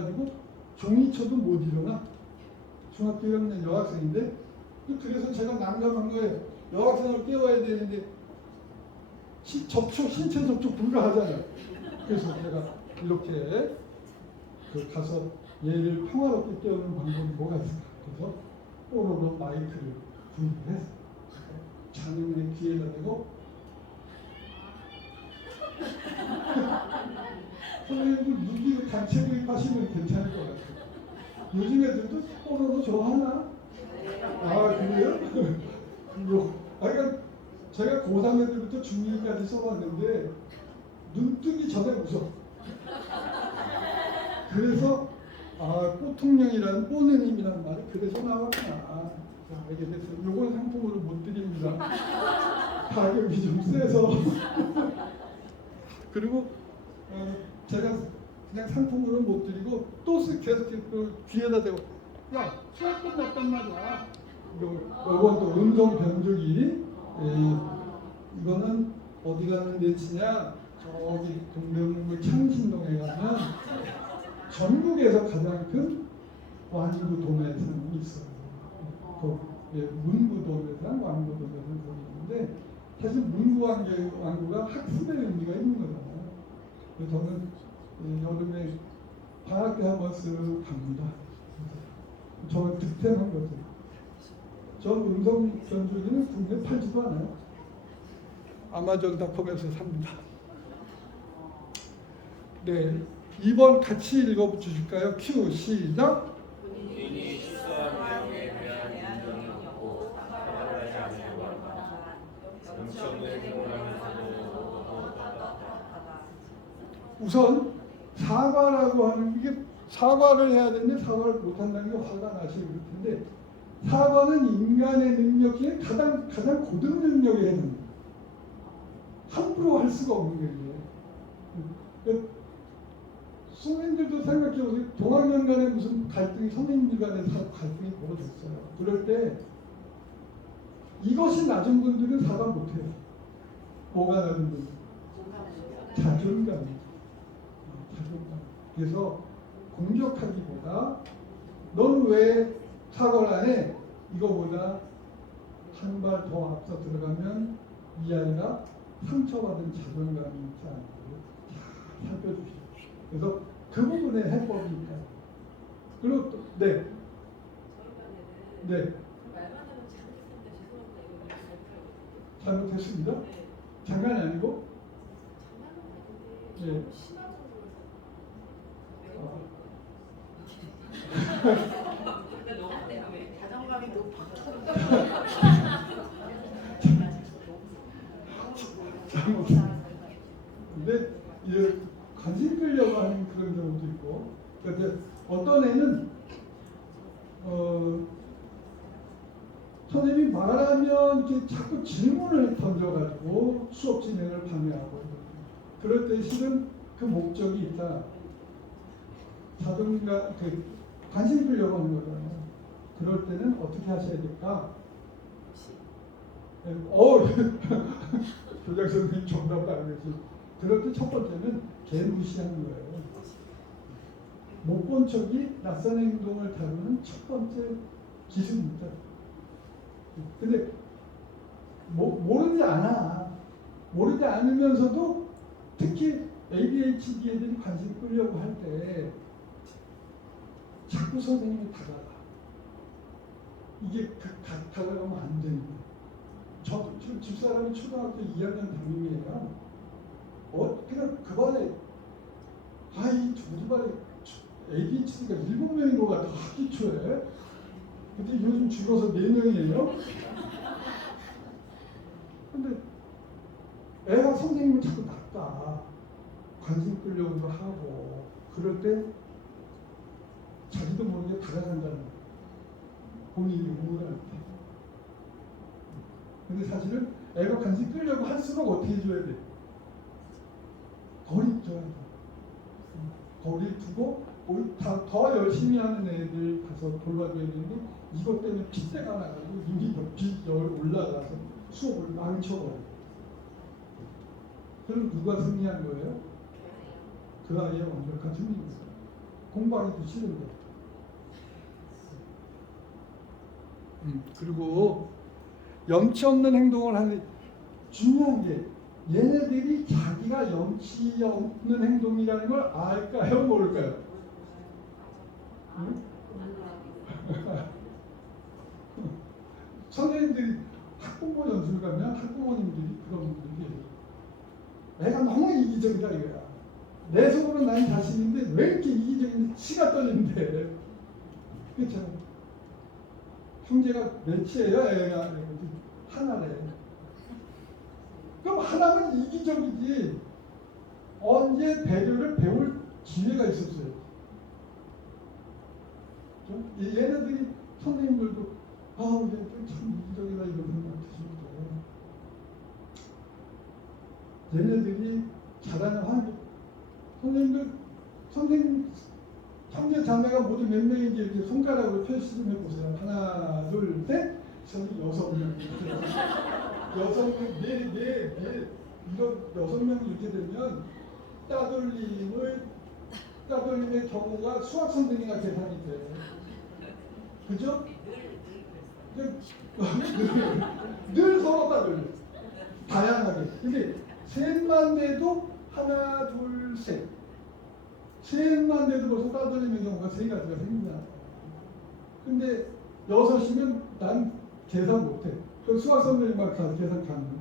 나가지고 종이쳐도 못 일어나. 중학교 1학년 여학생인데 그래서 제가 난감한 거예요. 여학생을 깨워야 되는데 신체 접촉 불가하잖아요. 그래서 제가 이렇게 가서 얘를 평화롭게 깨우는 방법이 뭐가 있을까? 그래서 뽀로로 마이크를 구입해서 장인의 귀에다 대고 선생님도 무기를 단체 구입하시면 괜찮을 것 같아요. 요즘 애들도 뽀로로 좋아하나? 아 그래요? 그러니까 제가 고3 애들부터 중2까지 써봤는데 눈뜨기 전에 웃어. 그래서 뽀통령이라는 뽀느님이라는 말이 그래서 나왔구나. 알게 됐어요. 요건 상품으로 못 드립니다. 가격이 좀 세서. 그리고 제가 그냥 상품으로 못 드리고 또 계속 귀에다 대고 야 수업 끝났단 말이야. 요것도 음성 변조기. 이거는 어디 가는 데치냐? 저기 동대문구 창신동에 가면 전국에서 가장 큰 완구 도매상이 있어요. 문구 도매상, 완구 도매상 거기 있는데 사실 문구 완구가 학습의 의미가 있는 거잖아요. 그래서 저는 여름에 방학 때 한 번씩 갑니다. 저는 득템한 거죠. 전 음성 변조기는 국내에 팔지도 않아요. 아마존닷컴에서 삽니다. 네, 2번 같이 읽어주실까요? 큐 시작. 본인이 실수한 내용에 대한 인정이 없고 사과하지 않으려고 정치없는 행동을 하면서도 우선 사과라고 하는 게 사과를 해야 되는데 사과를 못한다는 게 화가 나시고 그럴 텐데 사과는 인간의 능력 중에 가장 고등 능력에 해당합니다. 함부로 할 수가 없는 거예요. 선생님들도 생각해보세요. 동학년 간에 무슨 갈등이 선생님들 간에 갈등이 벌어졌어요. 그럴 때 이것이 낮은 분들은 사과 못해요. 뭐가 낮은 분들? 자존감. 그래서 공격하기보다 넌 왜 사과를 안 해? 이거보다 한 발 더 앞서 들어가면 이 아이가 상처받은 자존감이 있지 않고 잘 살펴주십시오. 그래서 그 부분에 해법이 있어요. 그리고 또 네. 네. 잘못했습니다. 장난이 아니고? 네. 자존감이 높아. 근데 관심 끌려고 하는 그런 경우도 있고, 그런데 어떤 애는 선생님이 말하면 이렇게 자꾸 질문을 던져가지고 수업 진행을 방해하고 그럴 때 실은 그 목적이 있다. 자존감, 관심 끌려고 하는 거잖아요. 그럴 때는 어떻게 하셔야 될까? 교장 선생님 정답 알려주지. 그럴 때 첫 번째는 개무시하는 거예요. 못 본 척이 낯선 행동을 다루는 첫 번째 기술입니다. 근데 모르지 않아. 모르지 않으면서도 특히 ADHD 애들이 관심 끌려고 할 때 자꾸 선생님이 다가가. 이게 다가가면 안 되는 거예요. 저 집사람이 초등학교 2학년 담임이에요. 그냥 그 반에 이 우리 반에 ADHD가 7명인 것 같아. 학기 초에. 근데 요즘 줄어서 4명이에요. 근데 애가 선생님을 자꾸 낚아. 관심 끌려고 하고 그럴 때 자기도 모르게 다가간다는 거예요. 본인이 우울할 때. 근데 사실은 애가 관심 끌려고 할수록 어떻게 해줘야 돼? 거리 줘야 돼. 거리를 두고 더 열심히 하는 애들 가서 돌봐줘야 되는데 이것 때문에 핏대가 나가지고 눈이 올라가서 수업을 망쳐버려. 그럼 누가 승리한 거예요? 그 아이의 완벽한 승리입니다. 공부하기도 싫은데. 그리고 염치 없는 행동을 하는 중요한 게 얘네들이 자기가 염치 없는 행동이라는 걸 알까요? 모를까요? 응? 선생님들이 학부모 연수를 가면 학부모님들이 그런 분들이 내가 너무 이기적이다 이거야. 내 속으로 난 자신인데 왜 이렇게 이기적인지 치가 떨리는데. 그렇죠? 형제가 몇이에요? 애가 하나래. 그럼 하나는 이기적이지. 언제 배려를 배울 기회가 있었어요. 얘네들이 선생님들도 참 이기적이다 이런 생각 드시는데 얘네들이 잘하는 환경 선생님 형제 자매가 모두 몇 명인지 이렇게 손가락으로 표시 좀 해보세요. 하나 둘 셋 저는 6명 6명 이런 6명이 이렇게 되면 따돌림의 경우가 수학 선생님과 계산이 돼. 그죠? 늘 서로 따돌려. 다양하게. 근데 셋만 돼도 하나, 둘, 셋. 셋만 돼도 벌써 따돌림의 경우가 3가지가 생기잖아. 근데 6이면 난 계산 못해. 그 수학 선생님과 계산 가능해.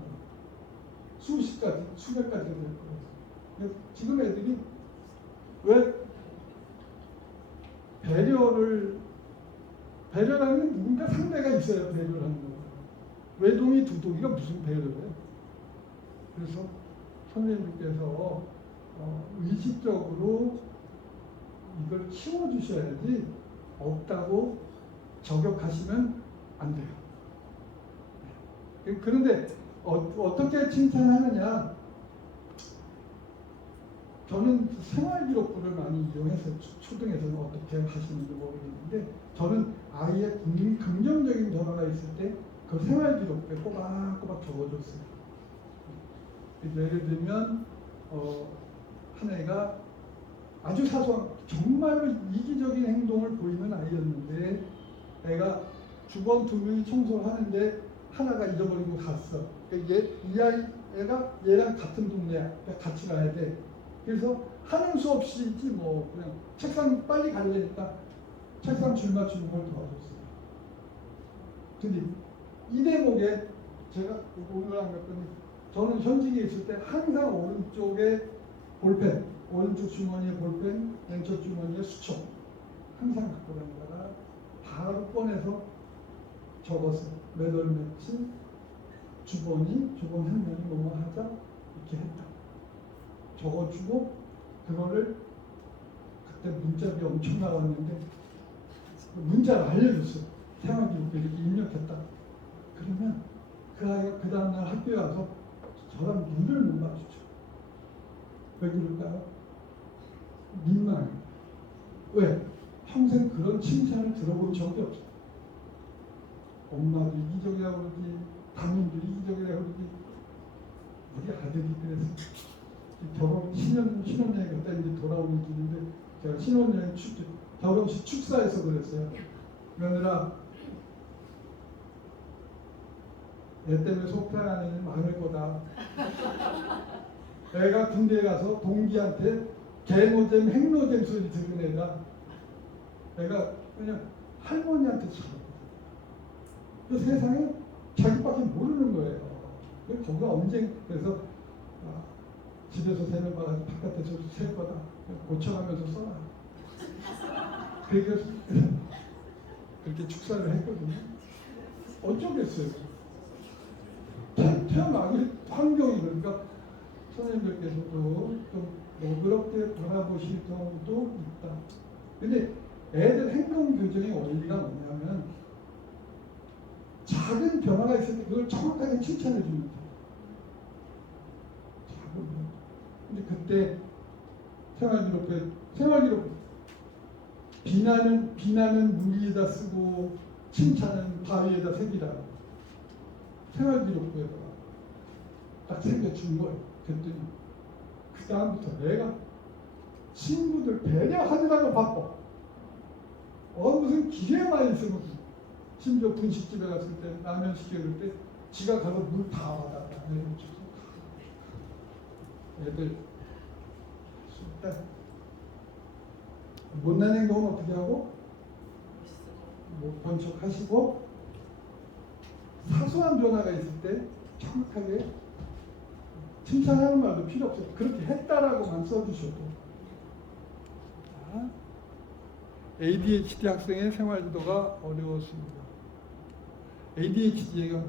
수십 가지, 수백 가지가 될 거예요. 지금 애들이 왜 배려라는 누군가 상대가 있어야 배려를 하는 거예요. 외동이 두동이가 무슨 배려를 해요? 그래서 선생님께서 의식적으로 이걸 키워주셔야지 없다고 저격하시면 안 돼요. 그런데 어떻게 칭찬하느냐? 저는 생활기록부를 많이 이용해서 초등에서는 어떻게 하시는지 모르겠는데 저는 아이의 긍정적인 변화가 있을 때 그 생활기록부에 꼬박꼬박 적어줬어요. 예를 들면 한 애가 아주 사소한 정말로 이기적인 행동을 보이는 아이였는데 애가 주번 2명이 청소를 하는데 하나가 잊어버리고 갔어. 애가 얘랑 같은 동네야. 같이 가야 돼. 그래서 하는 수 없이지 뭐 그냥 책상 빨리 가려니까 책상 줄 맞추는 걸 도와줬어요. 근데 이 대목에 제가 오늘 안 갔더니 저는 현직에 있을 때 항상 오른쪽에 볼펜, 오른쪽 주머니에 볼펜, 왼쪽 주머니에 수첩 항상 갖고 다니다가 바로 꺼내서 적었어요. 몇 월 며칠 주번 한 명이 뭐뭐 하자 이렇게 했다. 적어주고 그거를 그때 문자비 엄청 나왔는데 문자를 알려줬어요. 생활기록부에 이렇게 입력했다. 그러면 그 아이가 그 다음날 학교에 와서 저랑 눈을 못 마주쳐. 왜 그럴까요? 민망해. 왜? 평생 그런 칭찬을 들어본 적이 없어. 엄마도 이기적이라고 그러지, 담임도 이기적이라고 그러지. 우리 아들이 그래서 신혼여행 갔다 이제 돌아오는 길인데 제가 신혼여행 결혼식 축사에서 그랬어요. 며느라 애 때문에 속상하는 일 많을 거다. 애가 군대에 가서 동기한테 개노잼 핵노잼 소리 들은 애가 그냥 할머니한테 잘하거든. 그 세상에 자기밖에 모르는 거예요. 거기가 언제 그래서 집에서 새는 거 가지고 바깥에서 셀 거다. 고쳐가면서 써라. 그렇게 축사를 했거든요. 어쩌겠어요. 태어나기 환경이 그러니까 선생님들께서도 좀 너그럽게 바라보실 경우도 있다. 근데 애들 행동 교정의 원리가 뭐냐면 작은 변화가 있을 때 그걸 정확하게 칭찬해 줍니다. 작은 변화. 근데 그때 생활기록 비난은 물 위에다 쓰고 칭찬은 바위에다 새기라. 생활기록부에다가 딱 새겨준 거예요. 그랬더니 그 다음부터 내가 친구들 배려하느라고 바빠. 무슨 기회만 있으면 심지어 분식집에 갔을 때 라면 시켜줄 때 지가 가서 물 다 받아 내려주고 애들 못난 행동은 어떻게 하고 뭐 번쩍하시고 사소한 변화가 있을 때 정확하게 칭찬하는 말도 필요 없어요. 그렇게 했다라고만 써주셔도. 자, ADHD 학생의 생활지도가 어려웠습니다. ADHD가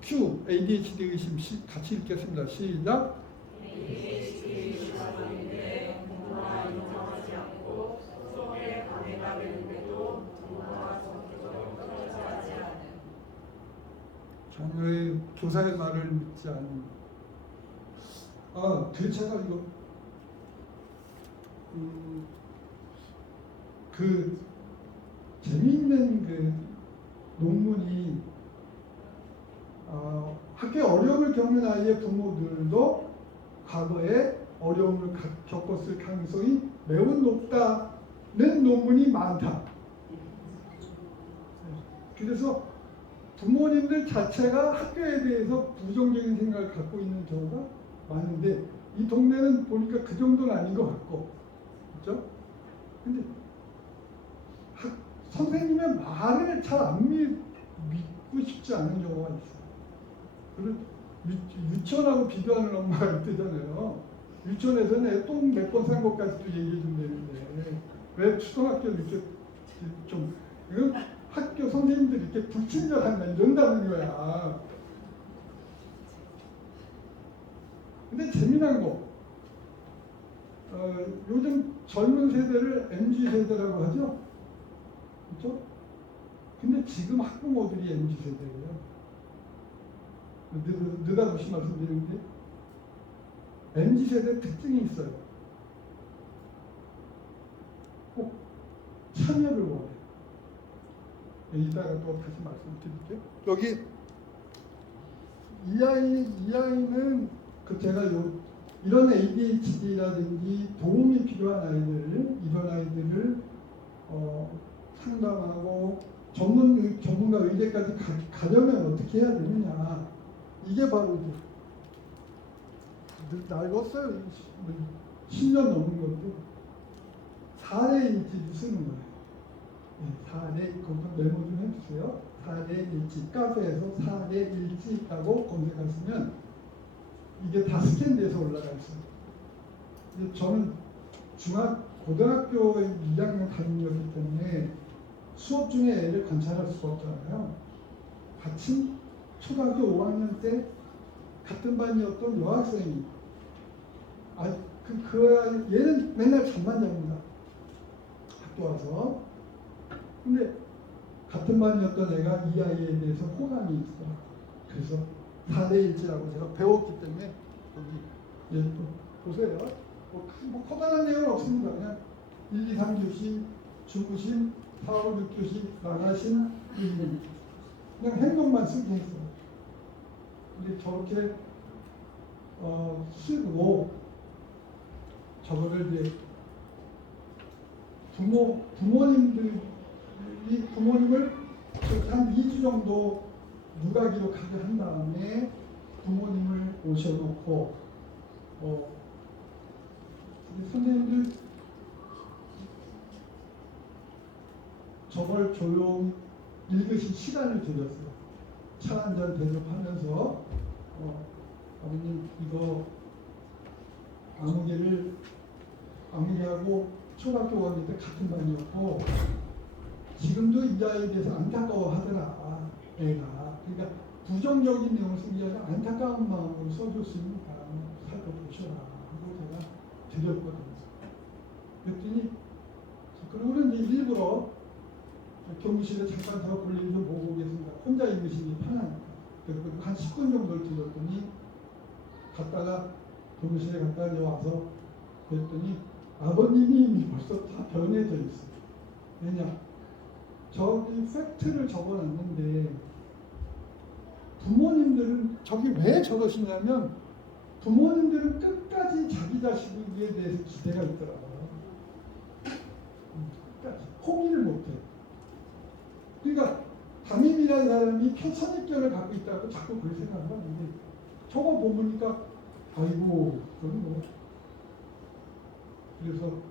Q, ADHD 의심 같이 읽겠습니다. 시작. ADHD 의심하는데 공부와 인정하지 않고 속에 방해가 되는데도 공부와 성격을 떨어지지 않은 자녀의 교사의 말을 믿지 않는. 제가 이거 그 재미있는 그 논문이 학교에 어려움을 겪는 아이의 부모들도 과거에 어려움을 겪었을 가능성이 매우 높다는 논문이 많다. 그래서 부모님들 자체가 학교에 대해서 부정적인 생각을 갖고 있는 경우가 많은데 이 동네는 보니까 그 정도는 아닌 것 같고, 그렇죠? 근데 선생님의 말을 잘 안 믿고 싶지 않은 경우가 있어요. 그리고 유치원하고 비교하는 엄마가 있대잖아요. 유치원에서는 애 똥 몇 번 싼 것까지도 얘기해 준다는데 왜 초등학교 이렇게 좀 이런 학교 선생님들이 이렇게 불친절한가 이런다는 거야. 근데 재미난 거, 요즘 젊은 세대를 MZ 세대라고 하죠, 그렇죠? 근데 지금 학부모들이 MZ 세대예요. 느닷없이 말씀드리는데 MZ 세대 특징이 있어요. 꼭 참여를 원해요. 이따가 또 다시 말씀드릴게요. 여기 이 아이는 제가 이런 ADHD라든지 도움이 필요한 이런 아이들을 상담하고 전문가 의대까지 가려면 어떻게 해야 되느냐. 이게 바로 낡았어요. 10년 넘은 것도 4대 일지를 쓰는 거예요. 네, 4대, 거기서 메모 좀 해주세요. 4대 일지, 카페에서 4대 일지 있다고 검색하시면 이게 다 스캔돼서 올라가 있어요. 저는 고등학교 2학년 담임이었기 때문에 수업 중에 애를 관찰할 수가 없잖아요. 같이 초등학교 5학년 때 같은 반이었던 여학생이 얘는 맨날 잠만 잡니다. 학교 와서. 근데 같은 반이었던 애가 이 아이에 대해서 호감이 있어. 그래서 4대1지라고 제가 배웠기 때문에 여기 보세요. 뭐 커다란 내용은 없습니다. 그냥 1, 2, 3교시 주무신, 4, 5, 6교시 나가신 1, 그냥 행동만 쓰게 했어요. 근데 저렇게 쓰고 저거를 이제 부모님을 한 2주 정도 누가기로 가게 한 다음에 부모님을 모셔놓고 우리 선생님들 저걸 조용히 읽으실 시간을 드렸어요. 차 한잔 대접하면서 아버님 이거 아무개하고 초등학교 5학년 때 같은 반이었고 지금도 이 아이에 대해서 안타까워하더라 애가. 그러니까 부정적인 내용을 쓴 게 아니라 안타까운 마음으로 써줬으니까 살펴보셔라 하고 제가 드렸거든요. 그랬더니 그리고는 이제 일부러 교무실에 잠깐 제가 볼일 좀 보고 오겠습니다. 혼자 읽으시기 편하니까. 그리고 한 10분 정도를 들었더니 갔다가 교무실에 갔다가 와서 그랬더니 아버님이 이미 벌써 다 변해져 있어요. 왜냐? 저기 팩트를 적어놨는데 부모님들은 저기 왜 저러시냐면 부모님들은 끝까지 자기 자식에 대해서 기대가 있더라고요. 못해. 그러니까 담임이라는 사람이 선입견을 갖고 있다고 자꾸 그렇게 생각하는데 저거 보니까 아이고 그건 뭐. 그래서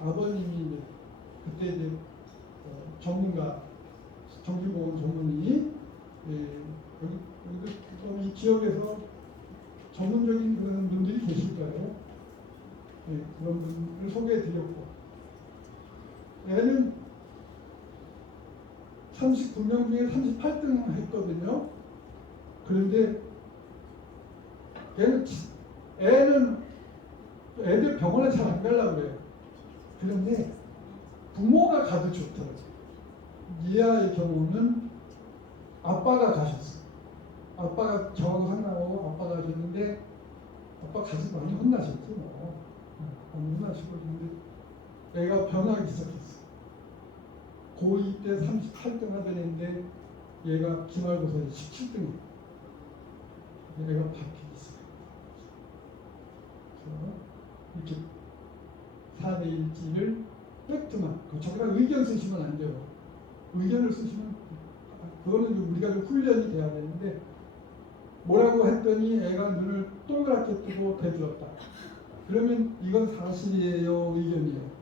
아버님이 이제 그때 이제 전문가 정신보건 전문의 여기 이 지역에서 전문적인 그런 분들이 계실 거예요. 그런 분을 소개해드렸고 애는 39명 중에 38등 했거든요. 그런데 애는 애들 병원에 잘 안 가려고 그래요. 그런데 부모가 가도 좋더라고요. 이 아이의 경우는 아빠가 가셨어요. 아빠가 저하고 상담하고 아빠가 가셨는데 아빠 가서 많이 혼나셨지 뭐. 많이 혼나시고 근데 애가 변하기 시작했어. 고2 때 38등 하던 애인데 얘가 기말고사에 17등이야. 얘가 바뀌기 시작했어. 이렇게 4대 일지를 팩트만 저기다 의견 쓰시면 안 돼요. 의견을 쓰시면 그거는 우리가 좀 훈련이 돼야 되는데 뭐라고 했더니 애가 눈을 동그랗게 뜨고 대들었다. 그러면 이건 사실이에요, 의견이에요.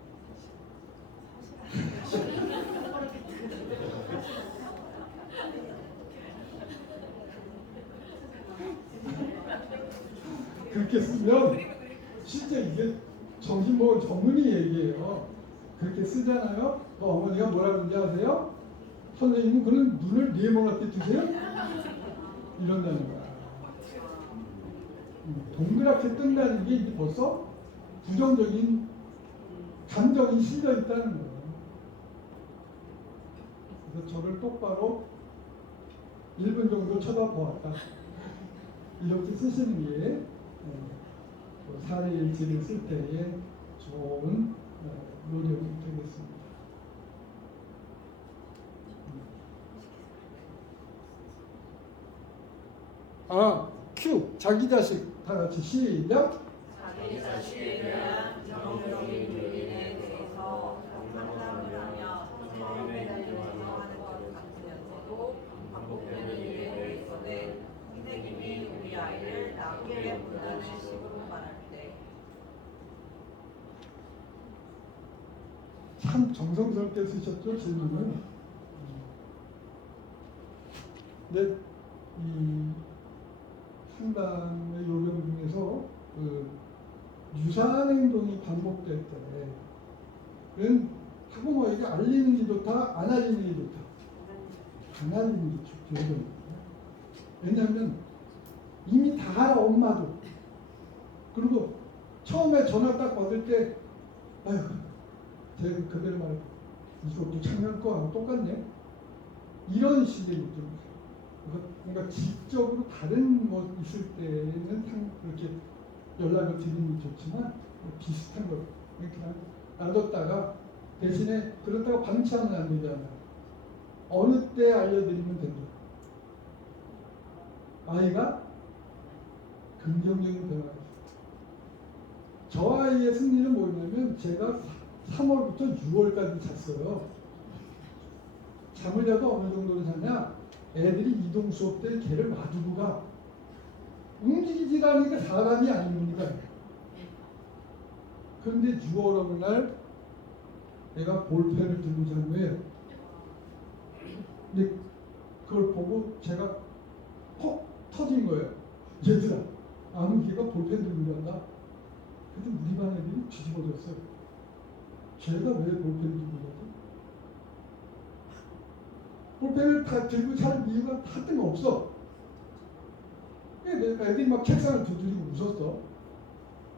그렇게 쓰면 진짜 이게 정신보건 전문의 얘기예요. 그렇게 쓰잖아요. 그 어머니가 뭐라 그러는지 아세요? 선생님은 그런 눈을 네모나게 뜨세요? 이런다는 거야. 동그랗게 뜬다는 게 이제 벌써 부정적인 감정이 실려 있다는 거예요. 그래서 저를 똑바로 1분 정도 쳐다보았다. 이렇게 쓰시는 게 사례일지를 쓸 때에 좋은 노력이 되겠습니다. Q 자기 자식 다 같이 시작. 자기 자신에 대한 부정적인 요인에 대해서 상담을 하며 처음에 인정하는 것 같으면서도 반복되는 일에 대해서는 선생님이 우리 아이를 나쁘게 본다는 식으로 말할 때 참 정성스럽게 쓰셨죠 질문을. 근데 이 상담의 요령 중에서 유사한 행동이 반복될 때는 학부모에게 알리는 게 좋다, 안 알리는 게 좋다. 안 알리는 게 좋죠. 왜냐하면 이미 다 알아 엄마도. 그리고 처음에 전화 딱 받을 때 아유 제가 그대로 말해 이것도 작년 거하고 똑같네. 이런 식의 느낌. 그러니까 직접으로 다른 뭐 있을 때는 그렇게 연락을 드리는 게 좋지만 비슷한 거 그냥 놔뒀다가 대신에 그렇다고 방치하면 안 되잖아요. 어느 때 알려드리면 됩니다. 아이가 긍정적인 변화가 있어요. 저 아이의 승리는 뭐냐면 제가 3월부터 6월까지 잤어요. 잠을 자도 어느 정도로 자냐? 애들이 이동 수업 때 걔를 놔두고 가. 움직이지 않으니까 사람이 아닙니다. 그런데 6월 어느 날 애가 볼펜을 들고 잔 거예요. 근데 그걸 보고 제가 퍽 터진 거예요. 얘들아, 아는 걔가 볼펜 들고 간다. 근데 우리 반 애들이 뒤집어졌어요. 쟤가 왜 볼펜 들고 가지? 볼펜을 다 들고 살 이유가 하여튼 없어. 애들이 막 책상을 두드리고 웃었어.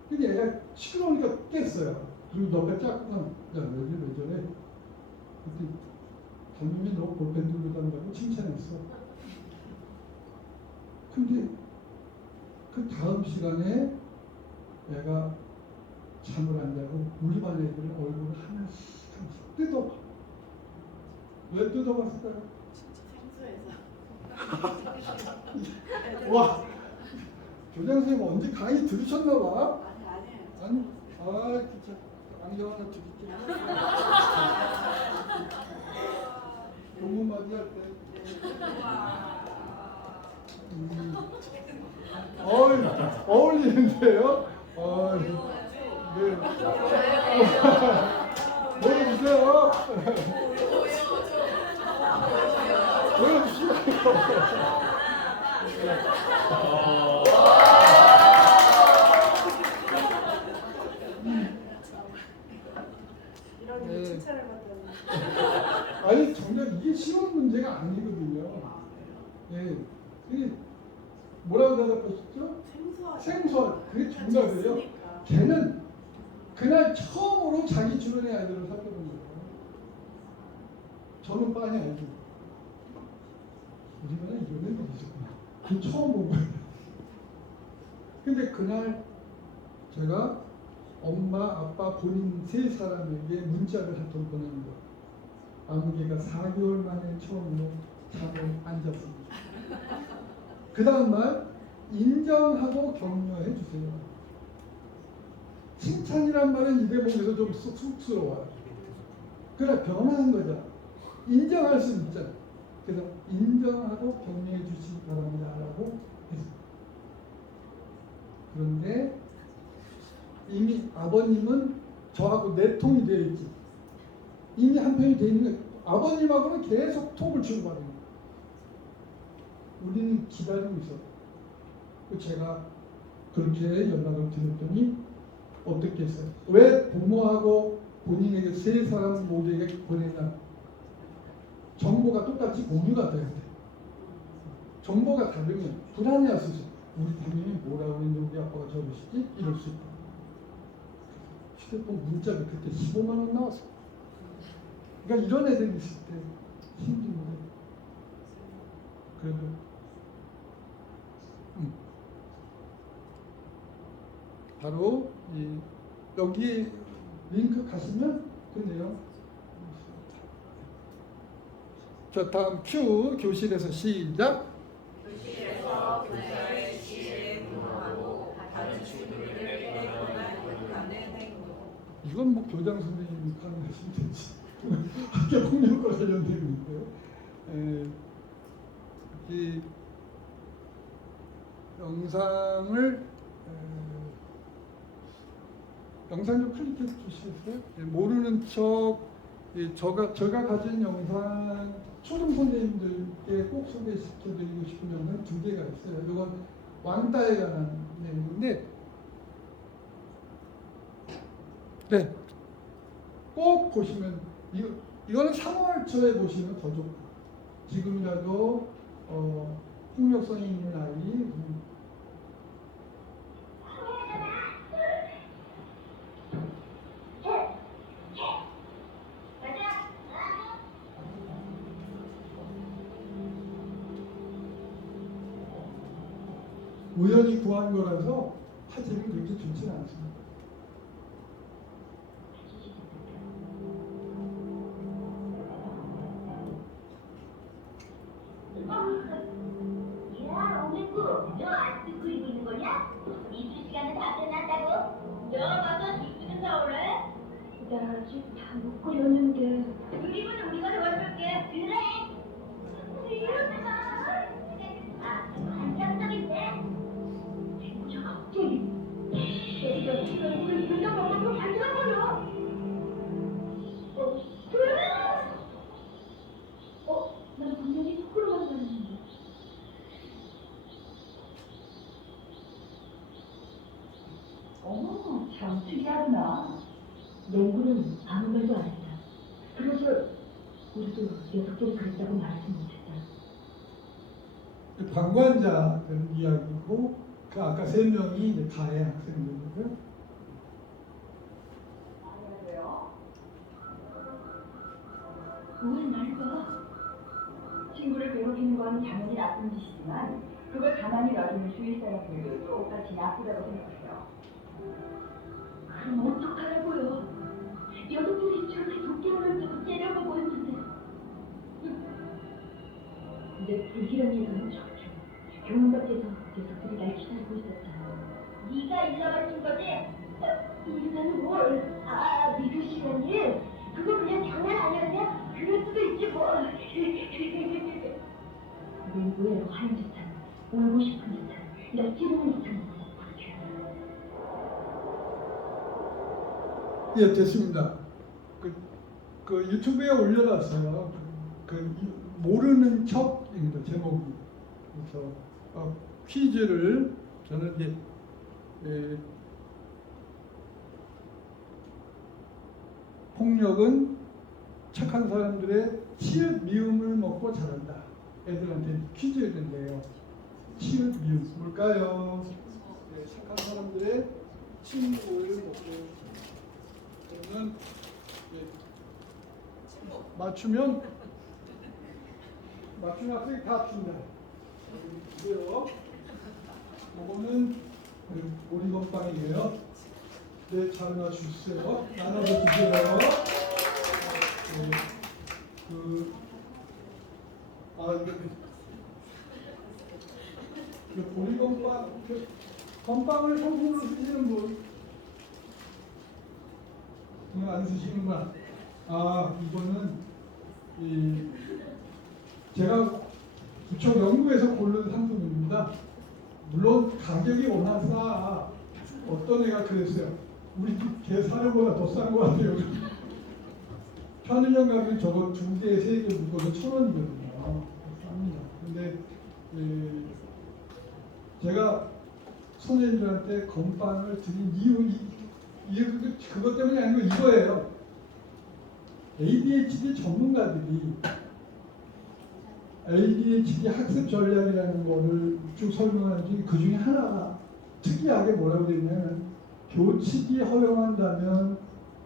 근데 애가 시끄러우니까 깼어요. 그리고 너가 짝꿍한, 야, 왜 저래? 그때 담임이 너 볼펜 들고 다닌다고 칭찬했어. 근데 그 다음 시간에 애가 잠을 안 자고 우리 반 애들 얼굴을 하나씩 뜯어봐. 왜 뜯어봤을까요? 와, 교장 선생님 언제 강의 들으셨나 봐? 아니, 진짜 강의 하나 드릴게요. 냄새요? 네. 보여주세요. 보여주시라고. 이런 네. 칭찬을 받다니. 아니 정작 이게 쉬운 문제가 아니거든요. 예, 이게 뭐라고 대답하셨죠? 생소한. 그게 정답이에요. 걔는 그날 처음으로 자기 주변의 아이들을 살펴본 거예요. 저는 빤히 알죠. 우리나라에 이런 애들이 있었구나. 그 처음 본 거예요. 근데 그날 제가 엄마, 아빠, 본인 세 사람에게 문자를 한 통 보내는 거예요. 아무개가 4개월 만에 처음으로 잠을 안 잤습니다. 그 다음 날 인정하고 격려해 주세요. 칭찬이란 말은 이 대목에서 좀 쑥스러워요. 그래 변하는 거죠. 인정할 수 있잖아. 그래서 인정하고 격려해 주시기 바랍니다 라고 했어요. 그런데 이미 아버님은 저하고 내통이 되어 있지. 이미 한편이 되어 있는 거예요. 아버님하고는 계속 톡을 주고받는 거예요. 우리는 기다리고 있어. 제가 그렇게 연락을 드렸더니 어떻게 했어요? 왜 부모하고 본인에게 세 사람 모두에게 보냈나? 정보가 똑같이 공유가 돼야 돼. 정보가 다르면 불안해할 수 있어. 우리 부모님이 뭐라고 했는데 우리 아빠가 저러시지? 이럴 수 있다. 휴대폰 문자가 그때 15만 원 나왔어. 그러니까 이런 애들이 있을 때 힘든 거예요. 그래도 바로 여기 링크 가시면 끝내요. 자 다음 큐 교실에서 시작. 교실에서 교사의 지혜에 분노하고 다른 친구들에게 권하는 행동. 이건 뭐 교장 선생님이 하시면 되지. 학교 폭력과 관련된 건데요. 이 영상을 영상 좀 클릭해 주시겠어요? 모르는 척 제가 가진 영상 초등 선생님들께 꼭 소개시켜드리고 싶은 영상 2개가 있어요. 이건 왕따에 관한 내용인데 네, 꼭 보시면 이거는 3월 초에 보시면 더 좋고 지금이라도 폭력성이 있는 아이 우연히 구한 거라서 화질은 그렇게 좋지는 않습니다. 야, 오늘구, 너 아직도 그리고 있는 거냐? 이틀 시간은 다 끝났다고? 너 가서 뒷부분 사올래? 나 아직 다 못 그렸는데. 그림은 우리가 도와줄게. 그래? 이러다가 환상적인데? 저 갑자기 내가 지금 얼굴을 들려먹고 반짝거려. 그래? 난 분명히 속으로만 말했는데. 어머, 참 특이하구나. 맹구는 아무 말도 안 했다. 그래서 우리도 녀석들이 그랬다고 말하지 못했다. 방관자 그런 이야기고 그 아까 3명이 이제 가해 학생들이고요. 안녕하세요. 뭘 날 봐? 친구를 괴롭히는 건 당연히 나쁜 짓이지만 그걸 가만히 놔두는 주위 사람들도 똑같이 나쁘다고 생각해요. 그럼 어떡하라고요? 녀석들이 저렇게 도끼를 째려보고 있는데. 근데 불길한 예감은 적죠. 교문 밖에서 녀석들이 날 기다리고 있었잖아. 네가 일러바친 거지? 일은 뭘? 미두 시간이? 그거 그냥 장난 아니었냐? 그럴 수도 있지 뭐. 맹구의 하얀 듯한, 울고 싶은 듯한, 날 찌르는 듯한 불쾌함. 예, 됐습니다. 그 유튜브에 올려놨어요. 모르는 척입니다. 제목이. 그래서 퀴즈를 저는 이제 폭력은 착한 사람들의 치읓 미움을 먹고 자란다. 애들한테 퀴즈였는데요. 치읓 미움 뭘까요? 네, 착한 사람들의 친구를 먹고 그러면 맞추면 학생이 다 준다. 주세요. 이거는 오리건빵이에요. 네, 잘 맞추세요. 나눠서 주세요. 오리건빵, 건빵을 상품으로 쓰시는 분? 안 쓰시는구나. 이거는 제가 부처 연구에서 고른 상품입니다. 물론 가격이 워낙 싸. 어떤 애가 그랬어요. 우리 집 개 사료보다 더 싼 것 같아요. 편의점 가면 저거 2개, 3개 묶어서 1,000원이거든요. 쌉니다. 근데 제가 손님들한테 건빵을 드린 이유 그것 때문이 아니고 이거예요. ADHD 전문가들이 ADHD 학습 전략이라는 거를 쭉 설명하는 중에 그 중에 하나가 특이하게 뭐라고 되어 있냐면 교칙이 허용한다면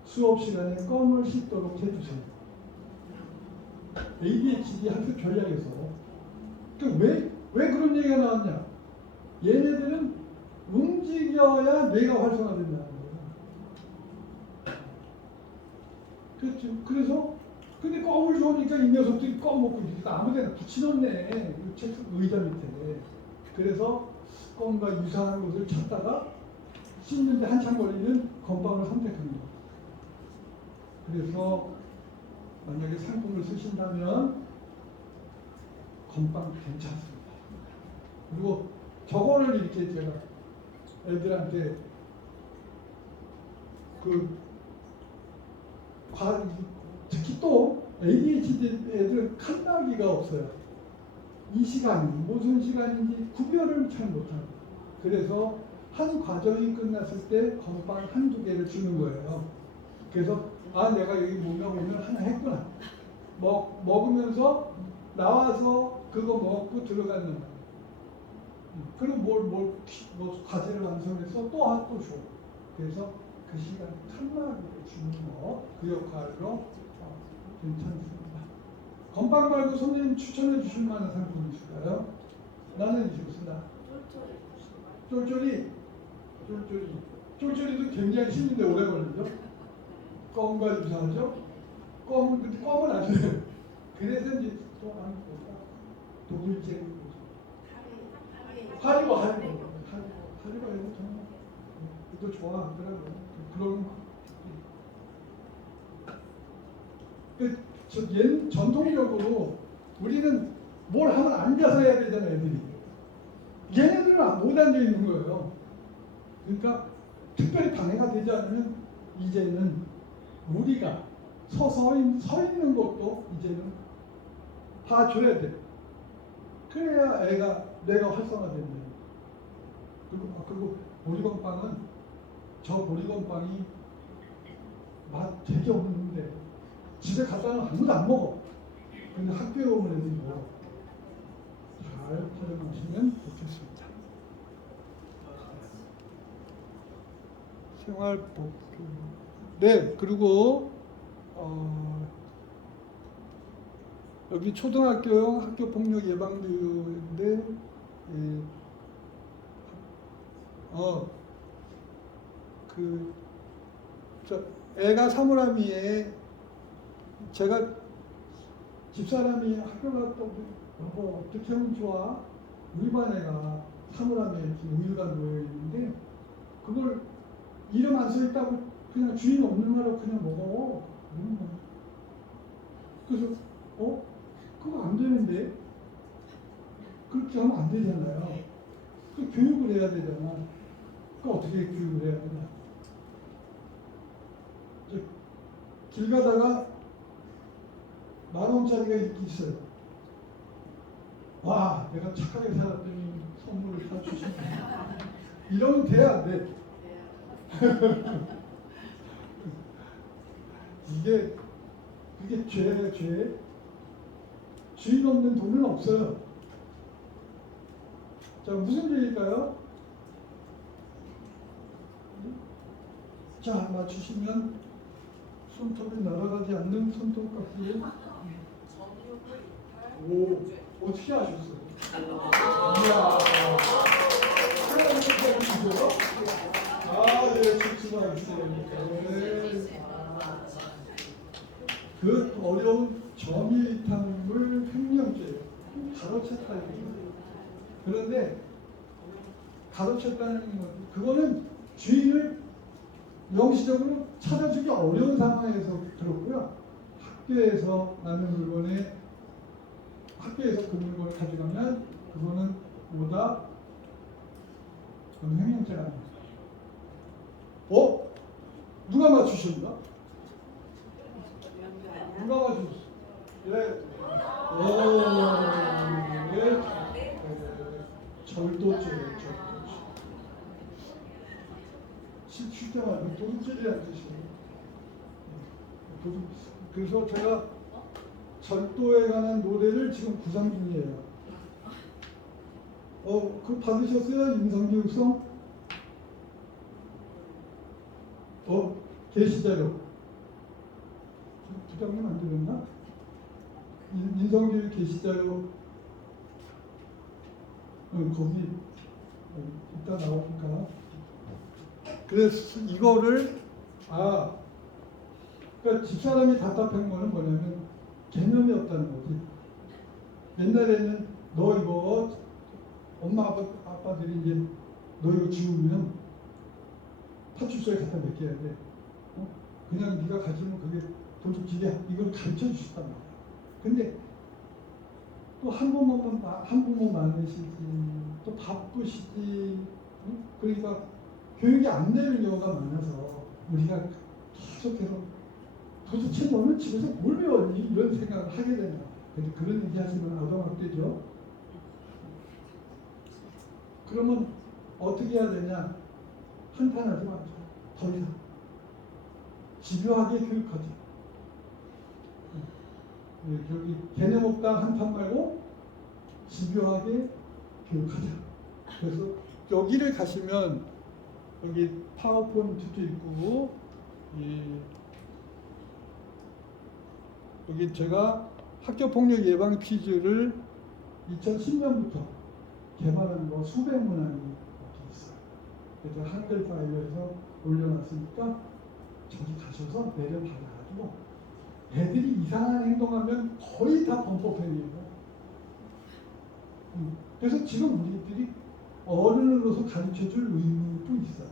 수업 시간에 껌을 씹도록 해주세요. ADHD 학습 전략에서 왜 그런 얘기가 나왔냐? 얘네들은 움직여야 뇌가 활성화된다는 거예요. 그렇죠. 그래서 근데 껌을 주니까 이 녀석들이 껌 먹고 있으니까 아무데나 붙여놓네. 책 의자 밑에. 그래서 껌과 유사한 것을 찾다가 씹는데 한참 걸리는 건빵을 선택합니다. 그래서 만약에 상품을 쓰신다면 건빵 괜찮습니다. 그리고 저거를 이렇게 제가 애들한테 특히 또 ADHD 애들은 칸나기가 없어요. 이 시간이 무슨 시간인지 구별을 잘 못합니다. 그래서 한 과정이 끝났을 때 건빵 한두 개를 주는 거예요. 그래서 내가 여기 뭔가 오늘 하나 했구나. 먹으면서 나와서 그거 먹고 들어가는 거예요. 그리고 뭘 과제를 완성해서 또 줘. 그래서 그 시간 칸나기를 주는 거, 그 역할로 괜찮습니다. 건빵 말고 선생님 추천해 주실 만한 상품이 있을까요? 나는 이거 쓴다. 쫄쫄이도 굉장히 씹는데 오래 걸리죠? 껌과 유사하죠? 껌은 아시죠? 그래서 이제 또 하는 거가 독일제 하리보 이거 정말 이거 좋아하더라고요. 그런 전통적으로 우리는 뭘 하면 앉아서 해야 되잖아요, 애들이. 얘네들은 못 앉아 있는 거예요. 그러니까 특별히 방해가 되지 않으면 이제는 우리가 서 있는 것도 이제는 봐줘야 돼. 그래야 뇌가 활성화된다. 그리고 보리건빵은 저 보리건빵이 맛 되게 없는데 집에 갖다 놓으면 아무도 안 먹어. 근데 학교에 오면 애들이 먹어. 잘 활용하시면 좋겠습니다. 생활복교. 네, 그리고 여기 초등학교용 학교폭력 예방교육인데 애가 사물함이에 제가 집사람이 학교 갔다 오고 어떻게 하면 좋아? 우리 반 애가 사물함에 우유가 놓여 있는데 그걸 이름 안 써 있다고 그냥 주인 없는 말로 그냥 먹어. 그래서 그거 안 되는데 그렇게 하면 안 되잖아요. 그 교육을 해야 되잖아. 그 어떻게 교육을 해야 되나? 길 가다가 10,000원짜리가 이렇게 있어요. 와, 내가 착하게 살았더니 선물을 사주시네. 이러면 돼, 안 돼? 그게 죄예요, 죄. 주인 없는 돈은 없어요. 자, 무슨 죄일까요? 자, 맞추시면 손톱이 날아가지 않는 손톱깎이에 오, 어떻게 아셨어요? 이야, 아, 네, 좋지만 있어요. 네. 그 어려운 점유이탈물 횡령죄예요. 가로챘다는 그런데 가로챘다는 건 그거는 주인을 명시적으로 찾아주기 어려운 상황에서 그렇고요. 학교에서 그 물건을 가져가면 그거는 뭐다? 그건 횡령죄가 아닙니다. 누가 맞추셨나? 누가 맞추셨어? 네. 절도죄예요. 쉽게 말하면 도둑질이라는 뜻이에요. 그래서 제가 절도에 관한 노래를 지금 구상 중이에요. 그거 받으셨어요? 인성교육성? 게시자료. 부장님 안 들었나? 인성교육 게시자료. 거기 이따 나오니까. 그래서 이거를 그러니까 집사람이 답답한 거는 뭐냐면 개념이 없다는 거지. 옛날에는 너 이거 엄마 아빠들이 이제 너 이거 지우면 파출소에 갖다 맡겨야 돼. 그냥 네가 가지면 그게 도둑질이야. 이걸 가르쳐 주셨단 말이야. 근데 또 한 부모 많으시지, 또 바쁘시지, 그러니까 교육이 안 되는 경우가 많아서 우리가 계속해서 도대체 너는 집에서 뭘 배웠니? 이런 생각을 하게 된다. 근데 그런 얘기 하시면 아동학대죠. 그러면 어떻게 해야 되냐? 한탄하지 말자. 더 이상 집요하게 교육하자. 여기 개념 없다 한탄 말고 집요하게 교육하자. 그래서 여기를 가시면 여기 파워포인트도 있고 여기 제가 학교폭력 예방 퀴즈를 2010년부터 개발한 거 수백 문항이 여기 있어요. 그래서 한글 파일에서 올려놨으니까 저기 가셔서 내려받아가지고 애들이 이상한 행동하면 거의 다 범법행위예요. 그래서 지금 우리들이 어른으로서 가르쳐줄 의무도 있어요.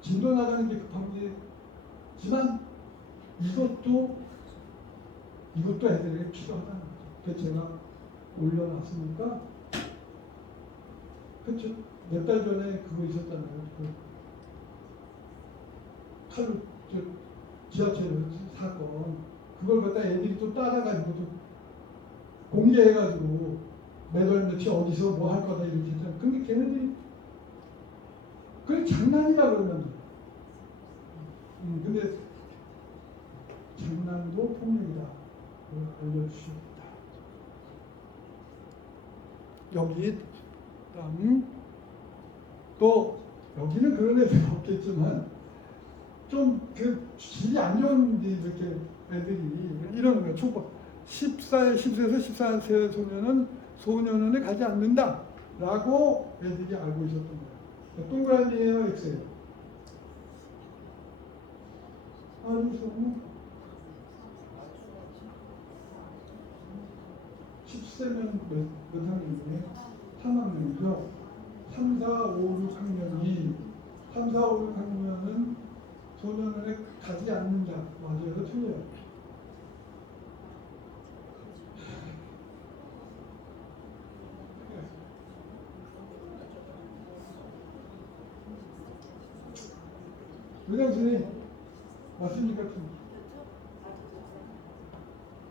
진도 나가는 게 급한 게지만 이것도 애들에게 필요하다는 거죠. 그래서 제가 올려놨으니까 그렇죠. 몇 달 전에 그거 있었잖아요. 칼로 지하철 사건 그걸 갖다 애들이 또 따라가지고 또 공개해가지고 매달 며칠 어디서 뭐 할 거다 이렇게 했잖아요. 근데 걔네들이 그게 장난이라 그러면 근데 장난도 폭력이다. 알려주십니다. 여기 다음 또 여기는 그런 애들 없겠지만 좀 그 질이 안 좋은 이렇게 애들이 이러는 거예요. 초보 10세에서 14세 소년원에 가지 않는다라고 애들이 알고 있었던 거예요. 동그라미예요, X예요. 알고 10세면 몇 학년이에요? 3학년이죠. 3, 4, 5, 6학년이 3, 4, 5, 6학년은 소년원에 가지 않는다. 맞아요, 틀려요. 의장선생님 맞습니까?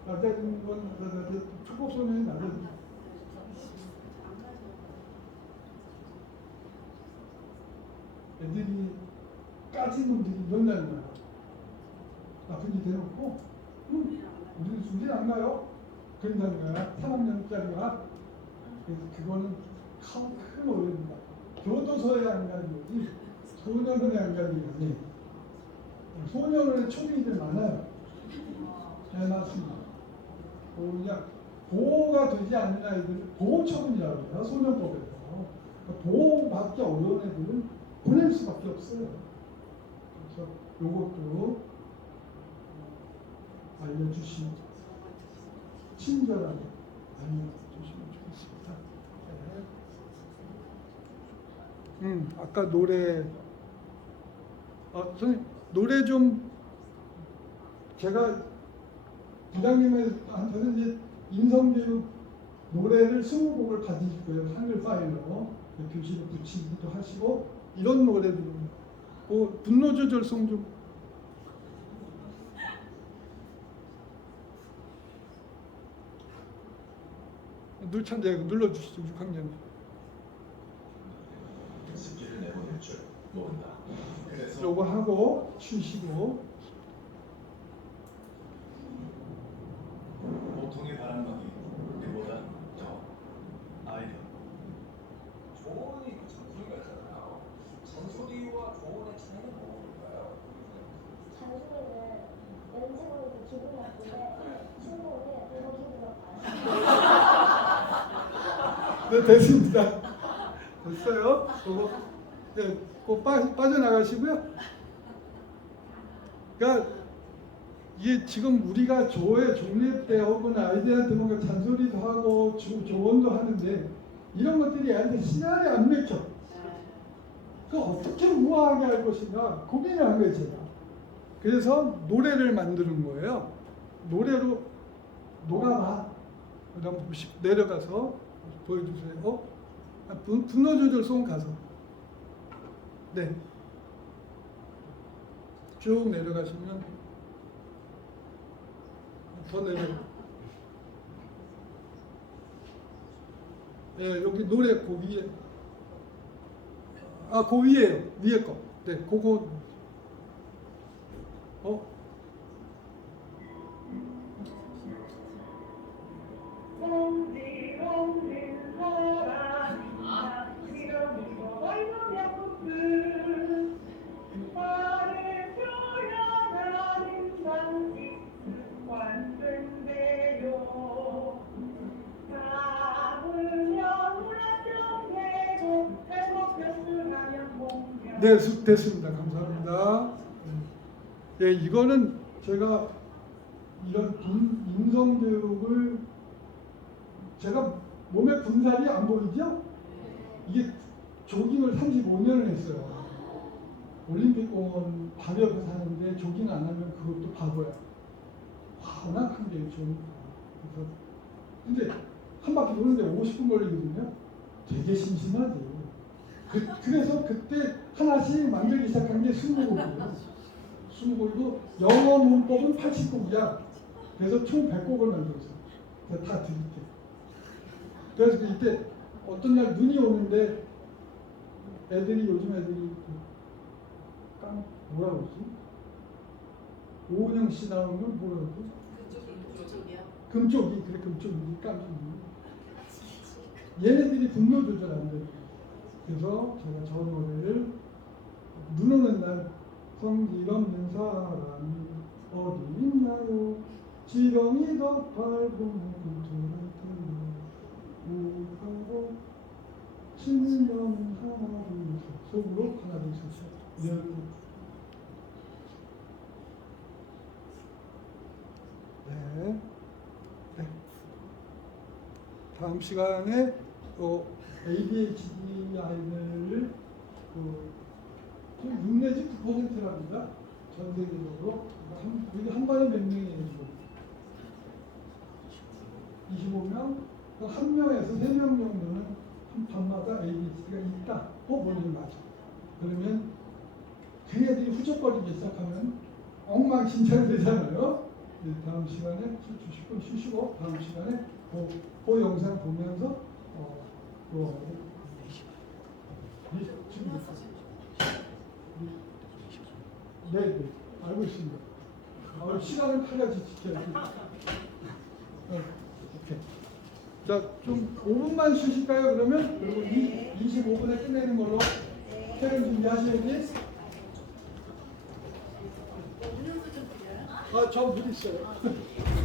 낮아지는 건 낮아져. 초급 소년이 낮아져. 애들이 까진 놈들이 이런다는 거야. 나쁜 짓 해놓고, 우리는 중진 안 가요? 그런다는 거야. 3학년짜리가. 그래서 그거는 큰 오해입니다. 교도소에 안 가는 거지, 소년원에 안 가는 게 아니에요. 소년원에 초기들 많아요. 네, 맞습니다. 그냥 보호가 되지 않는 아이들을 보호처분이라고 해요. 소년법에서. 보호받기 어려운 애들은 보낼 수밖에 없어요. 그래서 요것도 알려주시면 친절하게 알려주시면 좋겠습니다. 네. 아까 노래, 선생님 노래 좀 제가 부장님한테는 이제 인성교육 노래를 20곡을 받으실 거예요. 한글 파일로 교실에 붙이기도 하시고 이런 노래들, 분노 조절송 좀. 눌찬데 눌러주시죠. 6학년. 습기를 내보낼 줄 모른다. 그래서 요거 하고 쉬시고. 보통의 바람막이 그보다 더 아이디어. 조언이 그 잔소리가 있잖아요. 잔소리와 조언의 차이는 뭘까요? 잔소리는 연습으로 기분 나쁜데 충고는 너무 기분 나빠요. 네, 됐습니다. 됐어요. 그거 네, 꼭 빠져나가시고요. 그러니까 이게 지금 우리가 조회 종례 때 혹은 아이들한테 뭔가 잔소리도 하고 조언도 하는데 이런 것들이 애한테 시간이 안 맥혀. 그 어떻게 우아하게 할 것인가 고민을 한 거예요, 제가. 그래서 노래를 만드는 거예요. 노래로 놀아봐. 그다음 내려가서 보여주세요. 분노 조절송 가서. 네. 쭉 내려가시면 더 내려. 네, 여기 노래 그 위에. 그 위에요. 위에 거. 네, 그거. 네, 됐습니다. 감사합니다. 네, 이거는 제가 이런 인성교육을 제가 몸에 군살이 안 보이죠? 이게 조깅을 35년을 했어요. 올림픽공원 바로 옆에 사는데 조깅 안 하면 그것도 바보야. 워낙 큰 게 좀. 그래서 근데 한 바퀴 도는데 50분 걸리거든요. 되게 심심하지. 그래서 그때 하나씩 만들기 시작한 게 20곡이에요. 20곡이고 영어 문법은 80곡이야. 그래서 총 100곡을 만들었어요. 제가 다 드릴게요. 그래서 이때 어떤 날 눈이 오는데 요즘 애들이 뭐라 그러지? 오은영 씨 나오는 건 뭐라 그러지? 금쪽이. 그래, 금쪽이. 깜짝이. 얘네들이 분노 조절 안 돼요. 그래서 제가 저 노래를 눈 오는 날 성질 없는 사람이 어디 있나요? 지렁이 더 밟으면 꿈틀한테요. 우하고 신념은 하나 둘 셋. 속으로 하나 둘 셋. 열고. 네. 다음 시간에 ADHD 아이들을 6 내지 9%랍니다. 전 세계적으로. 이게 한 번에 몇 명이에요, 지금? 25명? 한 명에서 3명 정도는 한 밤마다 ADHD가 있다고 보는 거죠. 그러면 그 애들이 후적거리기 시작하면 엉망진창이 되잖아요. 다음 다음 시간에 10분 쉬시고 다음 시간에 그 영상 보면서 지금 네, 알고 있습니다. 시간을 타야지 지켜야지. 오케이. 자, 좀 5분만 쉬실까요? 그러면 그리고 25분에 끝내는 걸로 체력 준비하셔야지. 저 물 있어요.